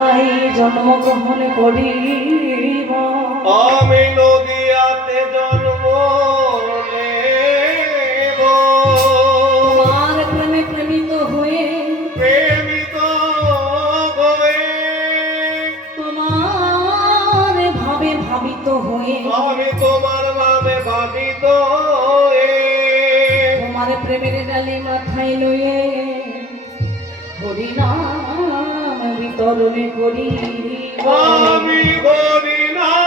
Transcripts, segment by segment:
জন্মগ্রহণ করিব আমি নদিয়াতে জন্ম নেব। তোমার প্রেমে প্রেমিত হয়ে তোমার ভাবে ভাবিত হয়ে আমি তোমার ভাবে ভাবিত হয়ে তোমার প্রেমের ডালি মাথায় লয়ে হরিনাম বিতরণ করিব আমি হরিনাম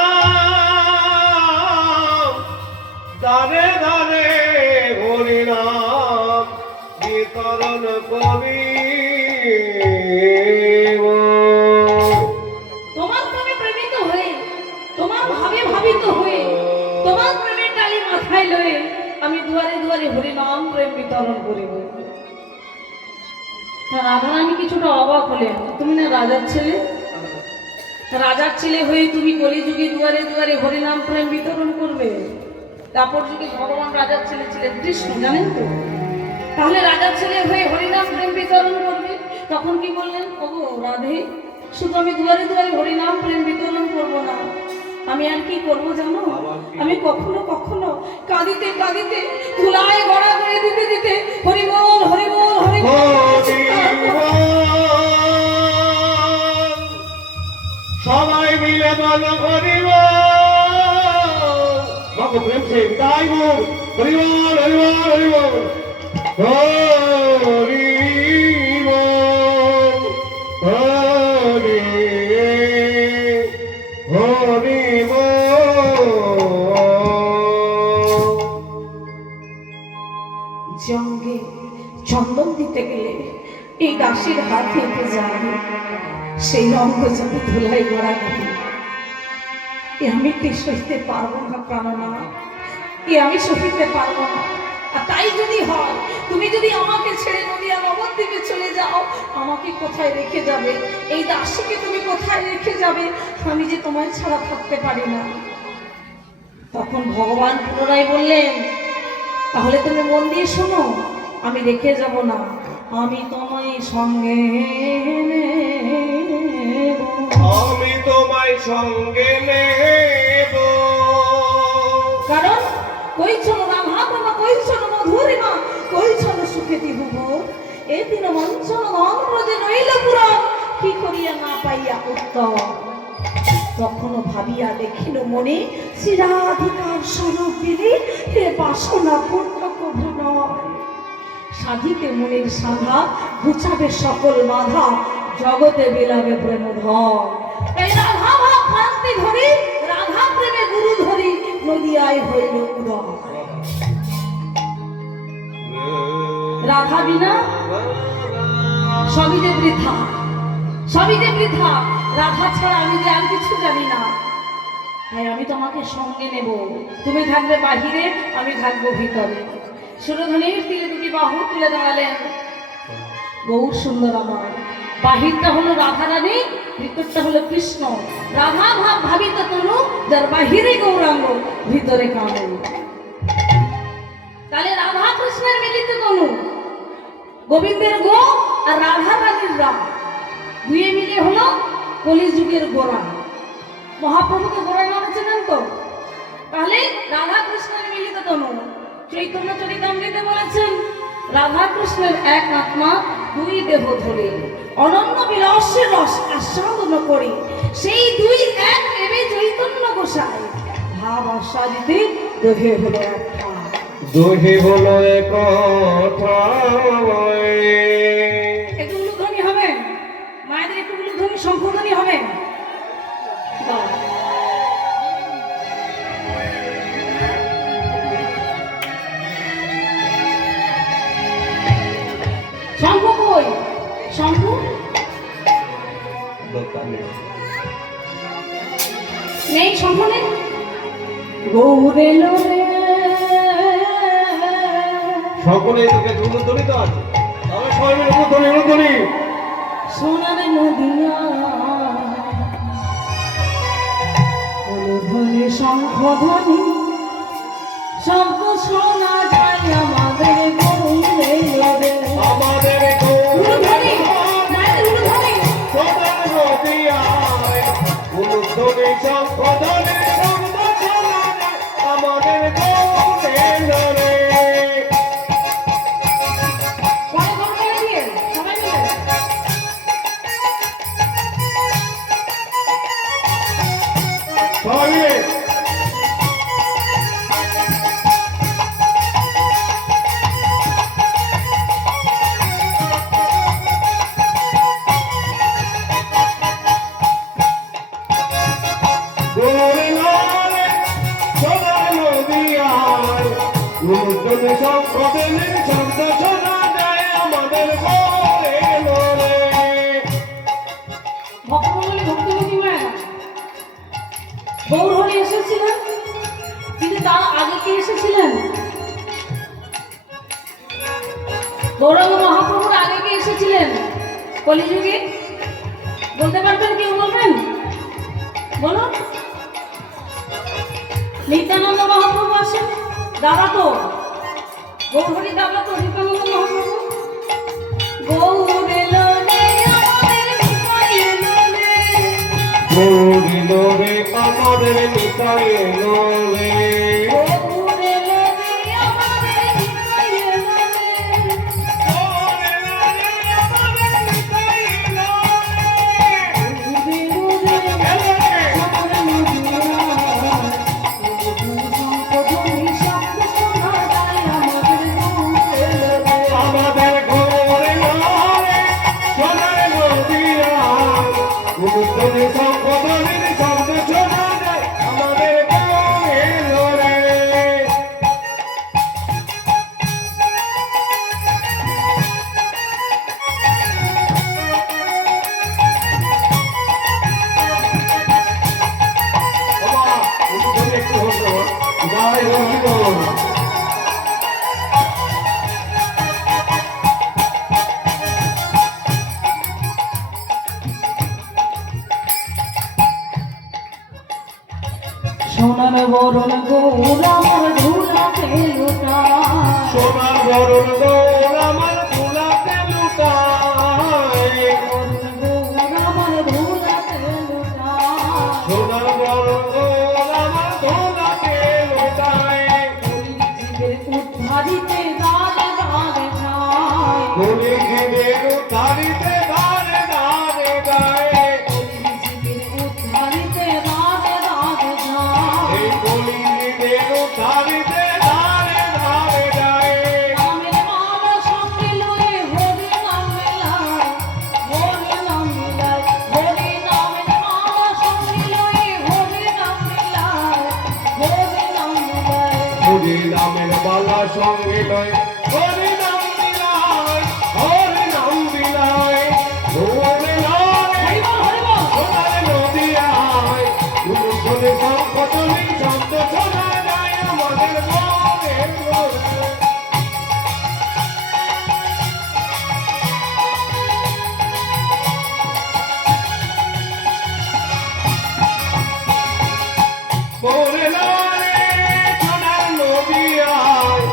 দানে দানে হরিনাম বিতরণ করিব। তোমার প্রেমে প্রেমিত হয়ে তোমার ভাবে ভাবিত হয়ে তোমার প্রেমের ডালি মাথায় লয়ে আমি দুয়ারে দুয়ারে হরিনাম প্রেম বিতরণ করিব। রাধারানী কিছুটা অবাক হলেন, তুমি না রাজার ছেলে, রাজার ছেলে হয়ে তুমি কলিযুগে দুয়ারে দুয়ারে হরিনাম প্রেম বিতরণ করবে? তারপর যুগে ভগবান রাজার ছেলে ছিলেন কৃষ্ণ, জানেন তো? তাহলে রাজার ছেলে হয়ে হরিনাম প্রেম বিতরণ করবে? তখন কি বললেন, ওগো রাধে, শুধু আমি দুয়ারে দুয়ারে হরিনাম প্রেম বিতরণ করব না, আমি আর কি করবো জানো? আমি কখনো কখনো কাঁদিতে কাঁদিতে ধুলায় গড়া করে দিতে দিতে হরিবল হরিবল হরিবল সবাই মিলে বল হরিব বাবু প্রেম সে তাই বল হরিবল হরিবল হরিবল হরিব হরি হরিব। জঙ্গে চন্দন দিতে গেলে এই দাসীর হাত হেঁটে যায়, সেই অঙ্গ যাতে ধুলাই গড়া করি, আমি কি সইতে পারবো না প্রাণনা, আমি সহিতে পারবো না। আর তাই যদি হয়, তুমি যদি আমাকে ছেড়ে নদিয়া নবদ্বীপে চলে যাও, আমাকে কোথায় রেখে যাবে? এই দাসীকে তুমি কোথায় রেখে যাবে? আমি যে তোমায় ছাড়া থাকতে পারি না। তখন ভগবান পুনরায় বললেন, তাহলে তুমি মন দিয়ে শোনো, আমি রেখে যাব না, আমি তোমায় সঙ্গে নেব। আমি তোমায় সঙ্গে নেব। কারণ কইছন রাধা তোমা কইছন মধুরিমা কইছন সুখে দিবব এ দিন মঞ্চন মন্ত্রজে নইল পুরা কি করিয়া না পাইয়া উত্তর। তখনও ভাবিয়া দেখিল মনে শ্রীরাধিকার স্বরূপ দিলে হে বাসনা পূর্ণ কভু নয়। সাধিতে মনের সাধা ঘুচাবে সকল বাধা, জগতে বিলাবে প্রেম ধর। এই রাধা ভাব ক্রান্তি ধরি, রাধা প্রেমে গুরু ধরি, নদিয়ায় হইল উদয়। রাধা বিনা সবই যে বৃথা, সবই যে বৃথা। রাধা ছাড়া আমি যে আর কিছু জানি না। তাই আমি তোমাকে সঙ্গে নেব, তুমি থাকবে বাহিরে, আমি থাকবো ভিতরে। সুরধনীর তীরে দুটি বাহু তুলে দাঁড়ালেন, গৌর সুন্দর আমার। বাহিরটা হলো রাধা রানী, ভিতরটা হলো কৃষ্ণ। রাধা ভাব ভাবিত তনু, যার বাহিরে গৌরাঙ্গ, ভিতরে কানু। তাহলে রাধা কৃষ্ণের মিলিত তনু, গোবিন্দের গো আর রাধা রানীর রাম, দুয়ে মিলে হলো কলিযুগের গোরা। মহাপ্রভুকে গোরা নামে চেনেন তো? তাহলে রাধা কৃষ্ণের মিলিত তনু। চৈতন্য চরিতামৃতে বলেছেন, রাধা কৃষ্ণের এক আত্মা দুই দেহ ধরে অনন্য বিলাসের রস আস্বাদন করে, সেই দুই এক প্রেমে চৈতন্য গোসাই ভাব আস্বাদিতে দোহে হলো একটা। দোহে হলো এক একটু উলুধ্বনি হবে, মায়েদের একটু উলুধ্বনি সম্পূর্ণই হবে। শঙ্খ কই? শঙ্খ নেই, শঙ্খ নেই। গৌরে লোরে সকলে তোকে উলুধ্বনি তো আছে, তাহলে সবাই মিলে উলুধ্বনি উলুধ্বনি। সোনার নদিয়া উলুধ্বনি শঙ্খ ধ্বনি শঙ্খ শোনা যায় আমাদের গৌরে লোরে। আমাদের উলুধ্বনি, মায়ের উলুধ্বনি। সোনার নদিয়া উলুধ্বনি শঙ্খধ্বনি শব্দ শোনা যায় আমাদের গৌরে লোরে। পরে গরু মেরে দিয়ে সবাই মিলে সবাই মিলে গৌরে লোরে সোনা নদিয়ায় উলুধ্বনি শঙ্খধ্বনি শব্দ শোনা যায় আমাদের গৌরে লোরে। ভক্তমণ্ডলী ভক্তিমতী মায়েরা গৌর হরি এসেছিলেন, কিন্তু তার আগে কে এসেছিলেন? গৌরাঙ্গ মহাপ্রভুর আগে কে এসেছিলেন কলিযুগে? বলতে পারবেন? কেউ বলবেন? বলুন। নিত্যানন্দ মহাপ্রভু আসেন, দাদা তো গৌর হরি, দাদা তো নিত্যানন্দ মহাপ্রভু। গৌর এলো রে আমাদের নিতাই এলো রে, গৌরী লোরে আমাদের নিতাই লোরে। গৌর এলো রে আমাদের নিতাই এলো রে, গৌরী লোরে আমাদের নিতাই লোরে। গৌর এলো রে আমার মধুরা, শঙ্খধ্বনি শব্দ শোনা যায় আমাদের গৌর এলো রে। আমাদের গৌরে লোরে সোনার নদিয়ায় উলুধ্বনি শঙ্খধ্বনি শব্দ শোনা যায় আমাদের গৌরে লোরে। বাবা উলুধ্বনি একটু হতো জয় হরিবোল। সোনার বরণ গৌর আমার ধুলাতে লুটায়, সোনার বরণ গৌর আমার ধুলাতে লুটায়। বরণ গৌর আমার ধুলাতে লুটায়, সোনার বরণ গৌর আমার ধুলাতে লুটায়। জীবের উদ্ধারিতে দাঁড়ে দাঁড়ে যায়, কলি জীবের উদ্ধারিতে ধারে ধারে গায়ে। জীবের উদ্ধারিতে দাঁড়ে দাঁড়ে যায়, এই কলি জীবের উদ্ধারিতে ধারে ধারে গায়ে। নামের মালা সঙ্গে লয়ে হরি নাম মেলায়, হরি নাম মেলায়, হরি নামের মালা সঙ্গে লয়ে হরি নাম মেলায়, হরি নাম মেলায়। হরি নামের বালা সঙ্গে লয় হরি নাম দিলায়, হরি নাম দিলায়। গৌরে লোরে সোনার নদিয়ায় উলুধ্বনি শঙ্খধ্বনি শব্দ শোনা যায় আমাদের গৌরে লোরে। গৌরে লোরে সোনার নদিয়ায়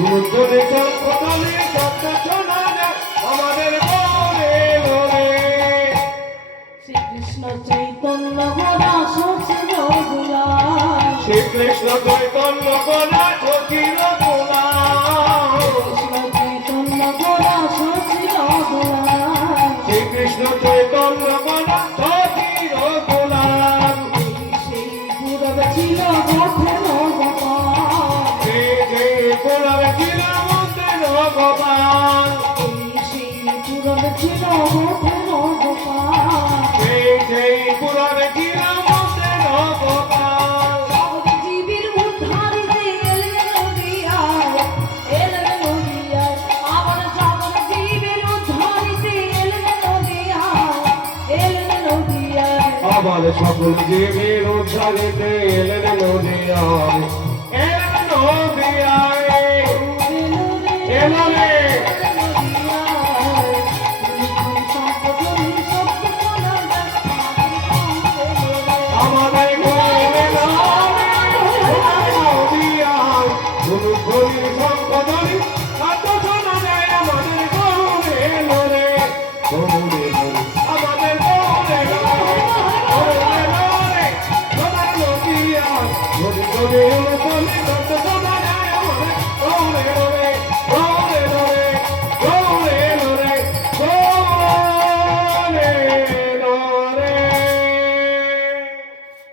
উলুধ্বনি শঙ্খধ্বনি শব্দ শোনা যায় আমাদের গৌরে লোরে। শ্রীকৃষ্ণ চৈতন্য গোরা সচির দুলায়, শ্রীকৃষ্ণ চৈতন্য গোরা সখীর দোলায়। কৃষ্ণ চৈতন্য গোরা সচির দুলায়, শ্রীকৃষ্ণ চৈতন্য গোরা সখীর দোলায়। সেই পুরব ছিল গঠন গোপাল, সেই পুরবে ছিল মন্দির ভগবান। সেই পুরব ছিল গঠন গোপাল, সেই পুরবে ছিল মন্দির ভগবান। জগৎ জীবের উদ্ধারিতে এলেন নদিয়ায়, এলেন নদিয়ায়, আবার জগৎ জীবের উদ্ধারিতে এলেন নদিয়ায়, এলেন নদিয়ায়। আবার সকল জীবের উদ্ধারিতে এলেন নদিয়ায়, এলেন নদিয়ায়। এলো রে আমাদের গৌরে লোরে সোনার নদিয়ায় উলুধ্বনি শঙ্খধ্বনি শব্দ শোনা যায় আমাদের গৌরে লোরে। গৌরে লোরে আমাদের গৌরে লোরে, গৌরে লোরে। ধরি ধরে উলুধ্বনি